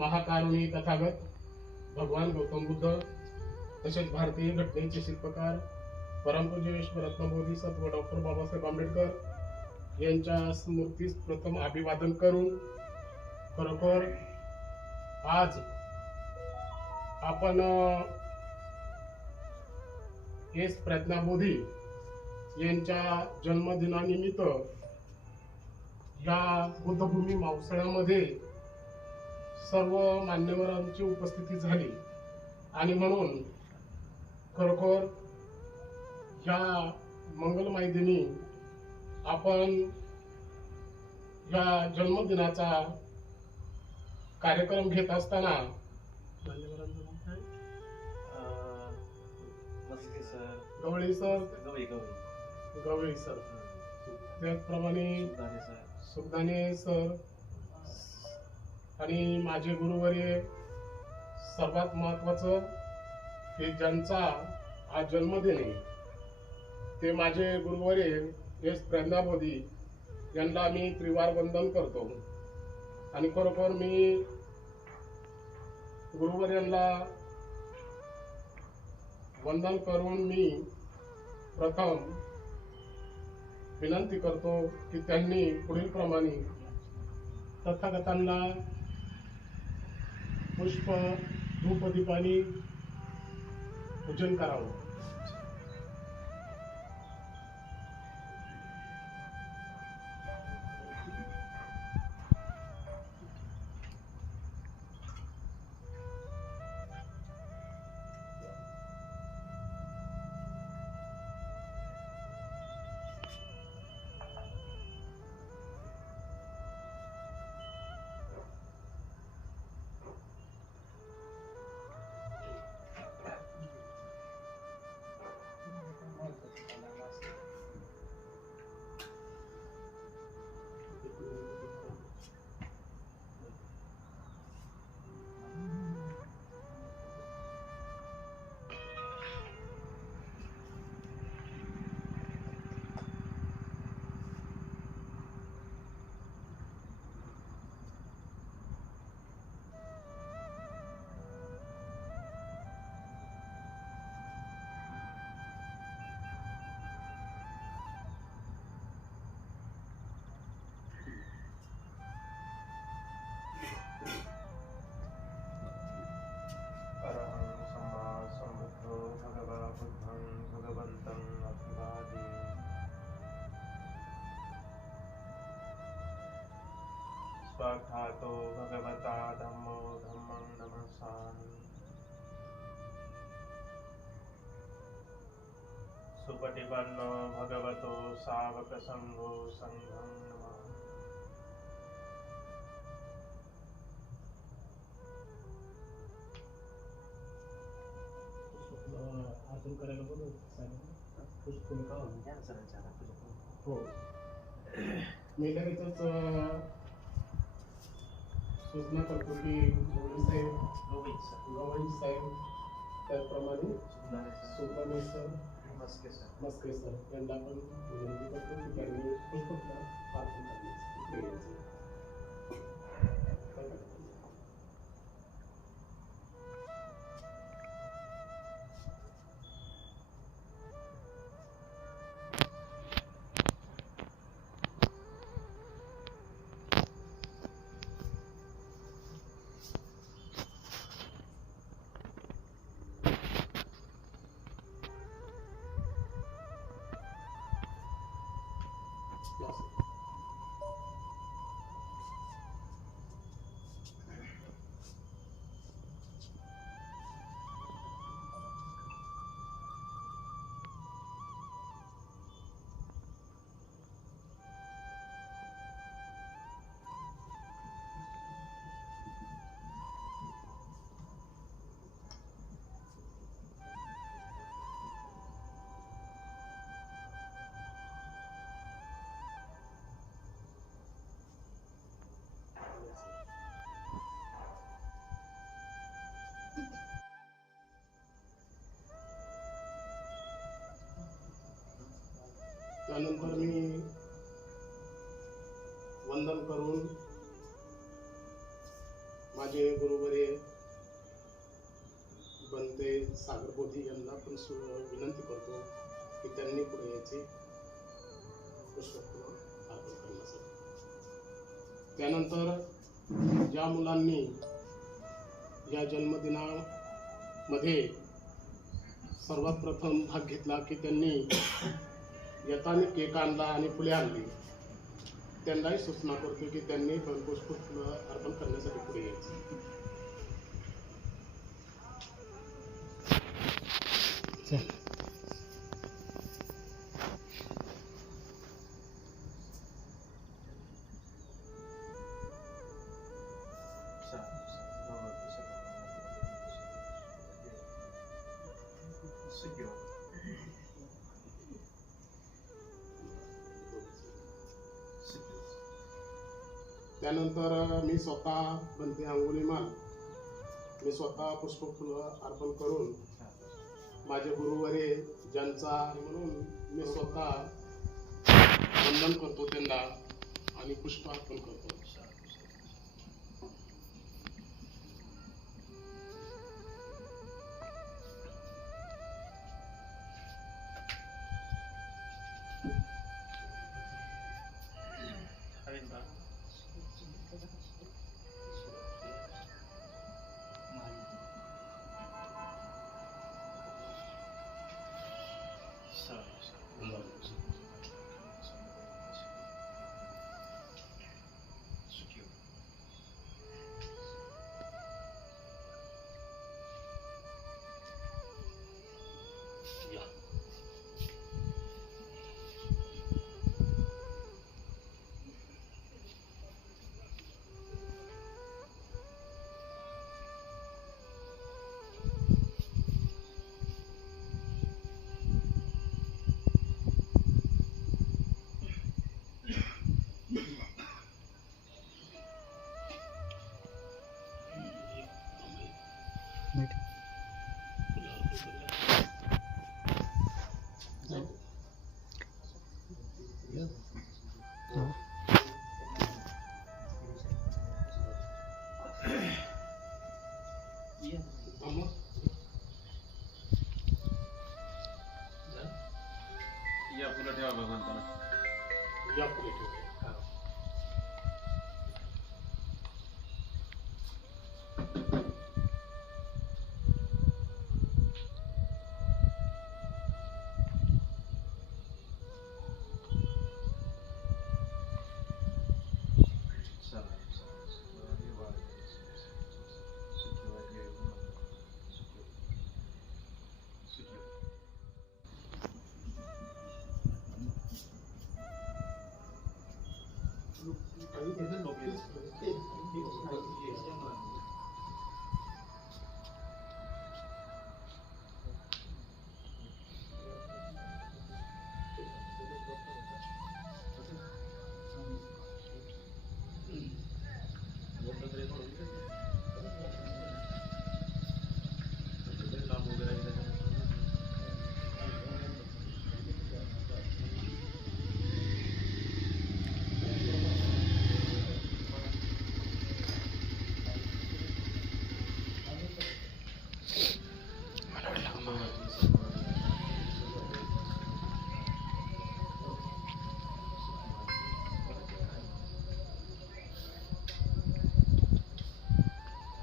महाकारुणी तथागत भगवान गौतम बुद्ध, तसेच भारतीय घटनेचे शिल्पकार परमपूज्य विश्वरत्न बोधिसत्व डॉक्टर बाबासाहेब आंबेडकर यांच्या स्मृतीस प्रथम अभिवादन करून खरोखर आज आपण एस प्रज्ञाबोधी यांच्या जन्मदिनानिमित्त या बुद्धभूमी मावसळ्यामध्ये सर्व मान्यवरांची उपस्थिती झाली आणि म्हणून खरोखर या मंगलमय दिनी आपण या जन्मदिनाचा कार्यक्रम घेत असताना मान्यवरांचं नाव काय? मस्के सर, गवळी सर, गवळी सर, त्याचप्रमाणे सुखदाने सर आणि माझे गुरुवर्य, सर्वात महत्वाचं की ज्यांचा हा जन्मदिन आहे ते माझे गुरुवर्य एस प्रज्ञाबोधी यांना मी त्रिवार वंदन करतो. आणि खरोखर मी गुरुवर्यांना वंदन करून मी प्रथम विनंती करतो की त्यांनी पुढील प्रमाणे तथागतांना पुष्प धूपदीपानी पूजन करावं. स्वाखातो भगवता धम्मो धम्मं नमस्सामि। सुपटिपन्नो भगवतो सावक संघो संघं नमामि। अर्पण करायला बोलू पुष्पका हो मी लगेचच सूचना करतो की गवळी साहेब त्याप्रमाणे सुखदाने सर मस्के सर यांना आपण विनंती करतो की त्यांनी पुष्पका अर्पण करण्यासाठी माझे गुरुवरे बनते सागर बोधी यांना पण विनंती करतो की त्यांनी पुढे यायचे पुष्पफुलं अर्पण करण्यासाठी. त्यानंतर ज्या मुलांनी या जन्मदिनामध्ये सर्वात प्रथम भाग घेतला की त्यांनी येताना केक आणला आणि फुले आणली, त्यांनाही सूचना करतो की त्यांनी पण पुष्पफुलं अर्पण करण्यासाठी पुढे यायचे. त्यानंतर मी स्वतः बनते अंगुलीमाल, मी स्वतः पुष्पफुलं अर्पण करून माझे गुरुवरे ज्यांचा म्हणून मी स्वतः वंदन करतो त्यांना आणि पुष्प अर्पण करतो. या फुलं ठेवा भगवंताला. या पुढे ठेवा.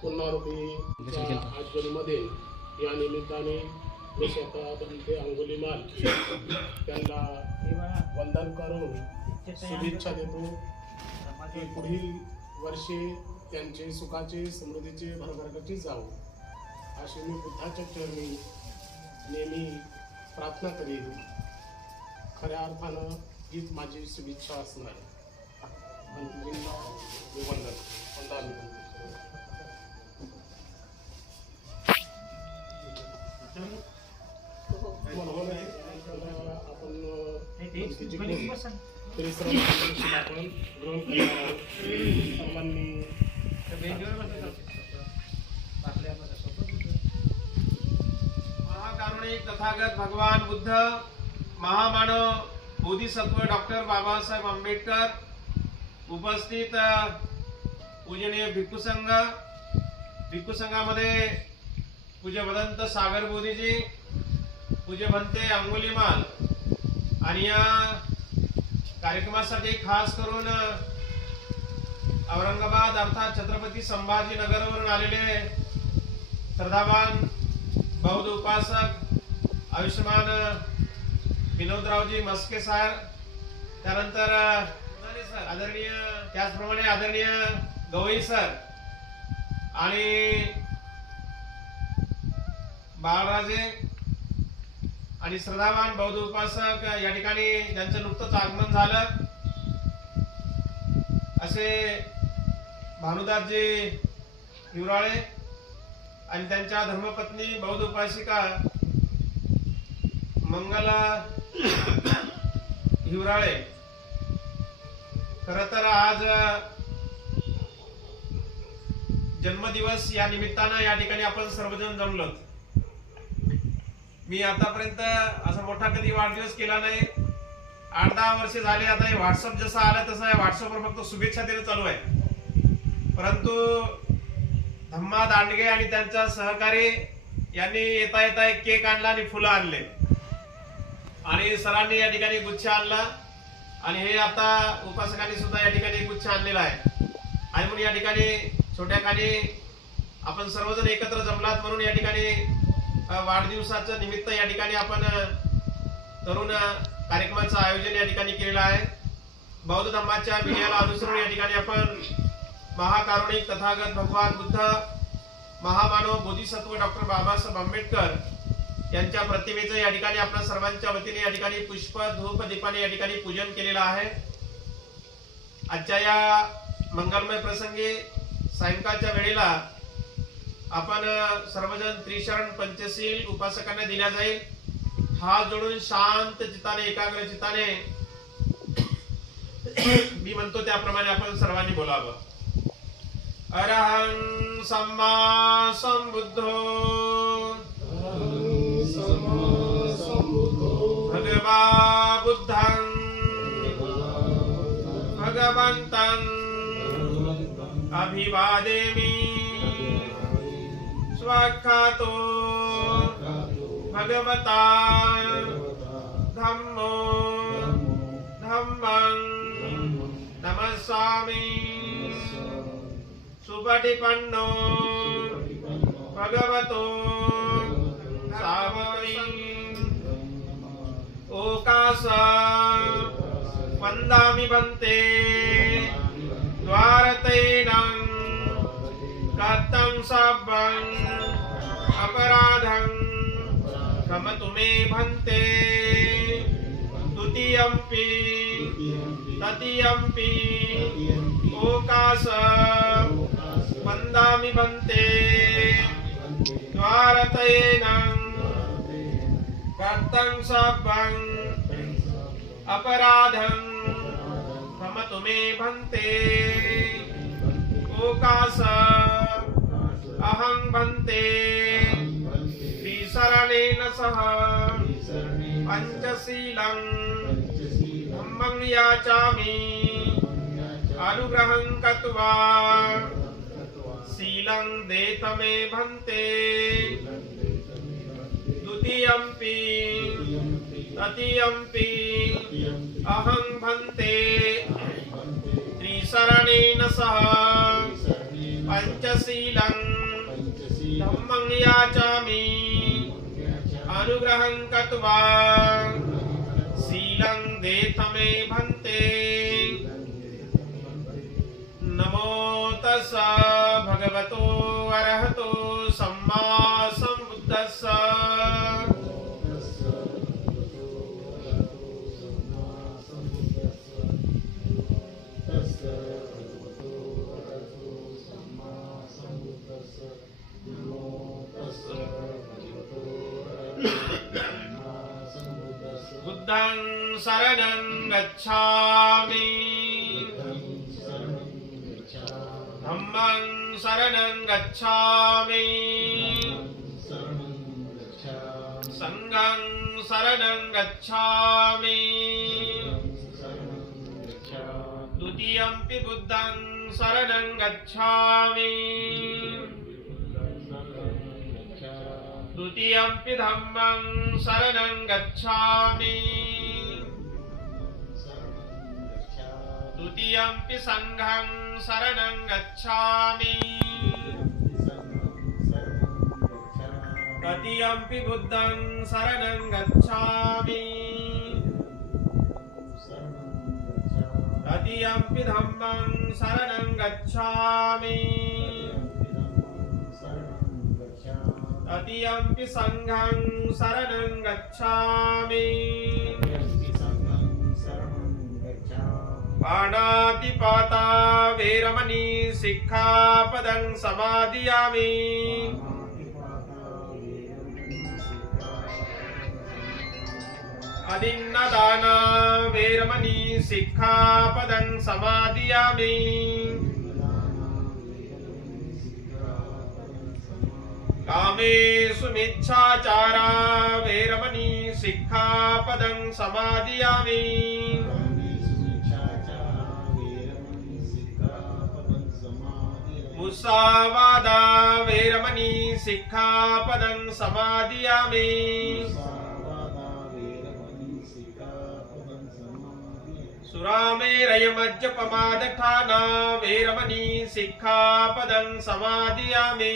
पुनरुक्ती आज जन्मदिन या निमित्ताने मी स्वतः बनते अंगुलीमाल त्यांना वंदन करून शुभेच्छा देतो की पुढील वर्षे त्यांचे सुखाचे समृद्धीचे भरभराटीचे जावो अशी मी बुद्धाच्या चरणी नेहमी प्रार्थना करीन. खऱ्या अर्थानं हीच माझी शुभेच्छा असणार. वंदन. महाकारुणिक तथागत भगवान बुद्ध, महामानव बोधिसत्व डॉक्टर बाबासाहेब आंबेडकर, उपस्थित पूजनीय भिक्खू संघ, भिक्खू संघामध्ये पूज्य भदंत सागर बोधीजी, पूज्य भंते अंगुलीमाल आणि या कार्यक्रमासाठी खास करून औरंगाबाद अर्थात छत्रपती संभाजीनगरवरून आलेले श्रद्धावान बौद्ध उपासक आयुष्यमान विनोदरावजी मस्के सर, त्यानंतर आदरणीय त्याचप्रमाणे आदरणीय गवई सर आणि बाळराजे आणि श्रद्धावान बौद्ध उपासक या ठिकाणी ज्यांचं नुकतंच आगमन झालं असे भानुदासजी हिवराळे आणि त्यांच्या धर्मपत्नी बौद्ध उपासिका मंगला हिवराळे. खर तर आज जन्मदिवस या निमित्तानं या ठिकाणी आपण सर्वजण जमलो. मी आतापर्यंत असा मोठा कधी वाढदिवस केला नाही. 8-10 वर्ष झाले आता हे व्हॉट्सअप जसं आलं तसं व्हॉट्सअपवर फक्त शुभेच्छा देणं चालू आहे. परंतु धम्मा दांडगे आणि त्यांचा सहकारी यांनी येता येता एक केक आणला आणि फुलं आणले आणि सरांनी या ठिकाणी गुच्छ आणला आणि हे आता उपासकांनी सुद्धा या ठिकाणी गुच्छ आणलेला आहे. आणि म्हणून या ठिकाणी छोट्या खाली आपण सर्वजण एकत्र जमलात म्हणून या ठिकाणी वाढदिवसाचं निमित्त या ठिकाणी आपण तरुण कार्यक्रमाचं आयोजन या ठिकाणी केलेलं आहे. बौद्ध धर्माच्या विनयाला अनुसरून या ठिकाणी आपण महाकारुणिक तथागत भगवान बुद्ध महामानव बोधिसत्व डॉक्टर बाबासाहेब आंबेडकर यांच्या प्रतिमेचं या ठिकाणी आपल्या सर्वांच्या वतीने या ठिकाणी पुष्प धूप दीपाने या ठिकाणी पूजन केलेलं आहे. आजच्या या मंगलमय प्रसंगी सायंकाळच्या वेळेला आपण सर्वजण त्रिशरण पंचशील उपासकांना दिल्या जाईल. हात जोडून शांत चित्ताने एकाग्र चित्ताने मी म्हणतो त्याप्रमाणे आपण सर्वांनी बोलावं. अरहं सम्मा संबुद्धो भगवा बुद्धं भगवन्तं अभिवादेमि स्वाख्यातो भगवता धम्मो धम्मं नमस्सामि सुपटिपन्नो भगवतो सावरी ओकास वन्दामि भन्ते द्वारतेनं कथं सब्बं अपराधं क्षमतु मे भन्ते द्वितीयंपि तृतीयंपि ओकास वन्दामि भन्ते द्वारतेनं कथं सब्बं अपराधं क्षमतु मे भन्ते ओकास अहं भन्ते त्रिशरणेन सह पंचशीलं धम्मं याचामि अनुग्रहं कृत्वा शीलं देत मे भन्ते द्वितीयंपि तृतीयंपि अहं भन्ते त्रिशरणेन सह पंचशीलं धम्मं याचामि अनुग्रहं कृत्वा शीलं देत मे भन्ते. नमो तस्सा भगवतो अरहतो सम्मा सम्बुद्धस्सा. बुद्धं शरणं गच्छामि धम्मं शरणं गच्छामि संघं शरणं गच्छामि द्वितीयंपि बुद्धं शरणं गच्छामि द्वितीयंपि धम्मं शरणं गच्छामि द्वितीयंपि संघं शरणं गच्छामि तृतीयंपि बुद्धं शरणं गच्छामि तृतीयंपि धम्मं शरणं गच्छामि तृतीयंपि संघं शरणं गच्छामि पाणातिपाता वेरमणि सिक्खापदं समादियामि अदिन्नदाना वेरमणि सिक्खापदं समादियामि कामेषु मिच्छाचारा वेरमणि सिक्खापदं समादियामि मुसावादा वेरमणि सिक्खापदं समादियामि सुरामेरयमज्जपमादठाना वेरमणि सिक्खापदं समादियामि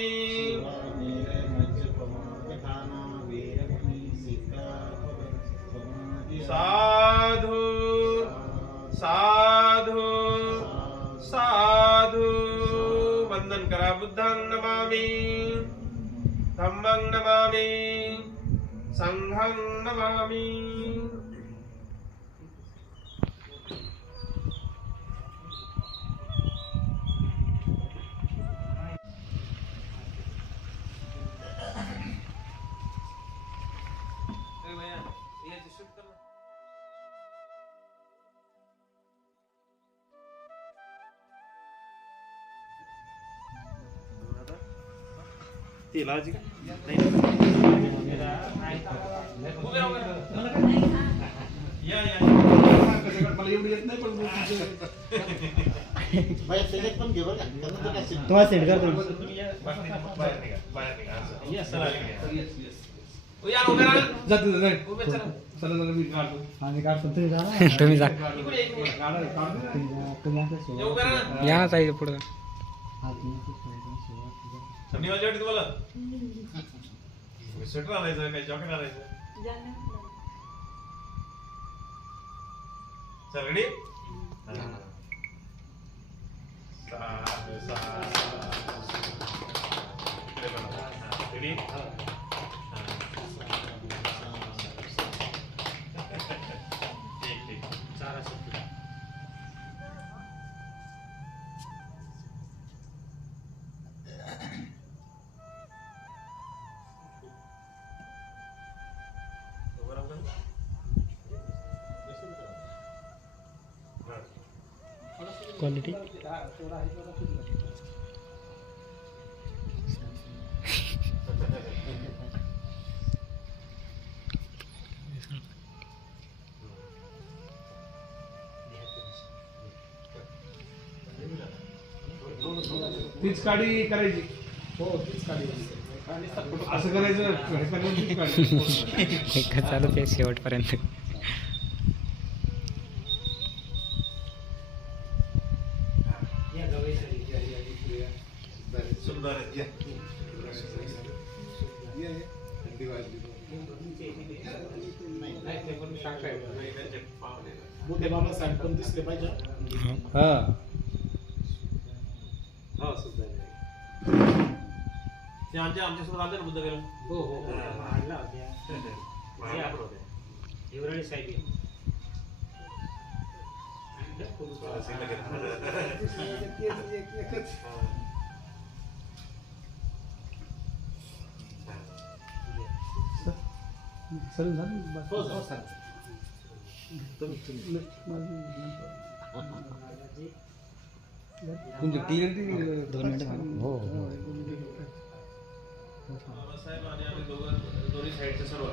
साधु साधु साधु वंदन करा बुद्धं नमामि धम्मं नमामि संघं नमामि तेलाची तुम्हाला सेंड करतो तुम्ही जा या ना ताई पुढे शनिवारच्या वाटी तुम्हाला स्वेटर आणायचं काय जॉकेट आणायचं चल रेडी रेडी ठीक ठीक क्वालिटी तीच काडी करायची हो तीच काढली असं करायचं तीच काढी एक चालू ते शेवटपर्यंत सुंदर आहे बुद्धे बाबा साहेब पण दिसले पाहिजे हा ते आमच्यासोबत आले ना बुद्ध गेला हो हो आणला होत्या युवराणी साहेब सर झालं हो हो सर तुमची टीएनटी 2 मिनिटं हो हो साहेब आणि आम्ही दोन्ही साईडचे सर्व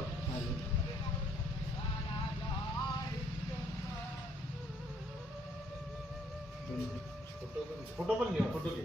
फोटो पण घ्या फोटो घे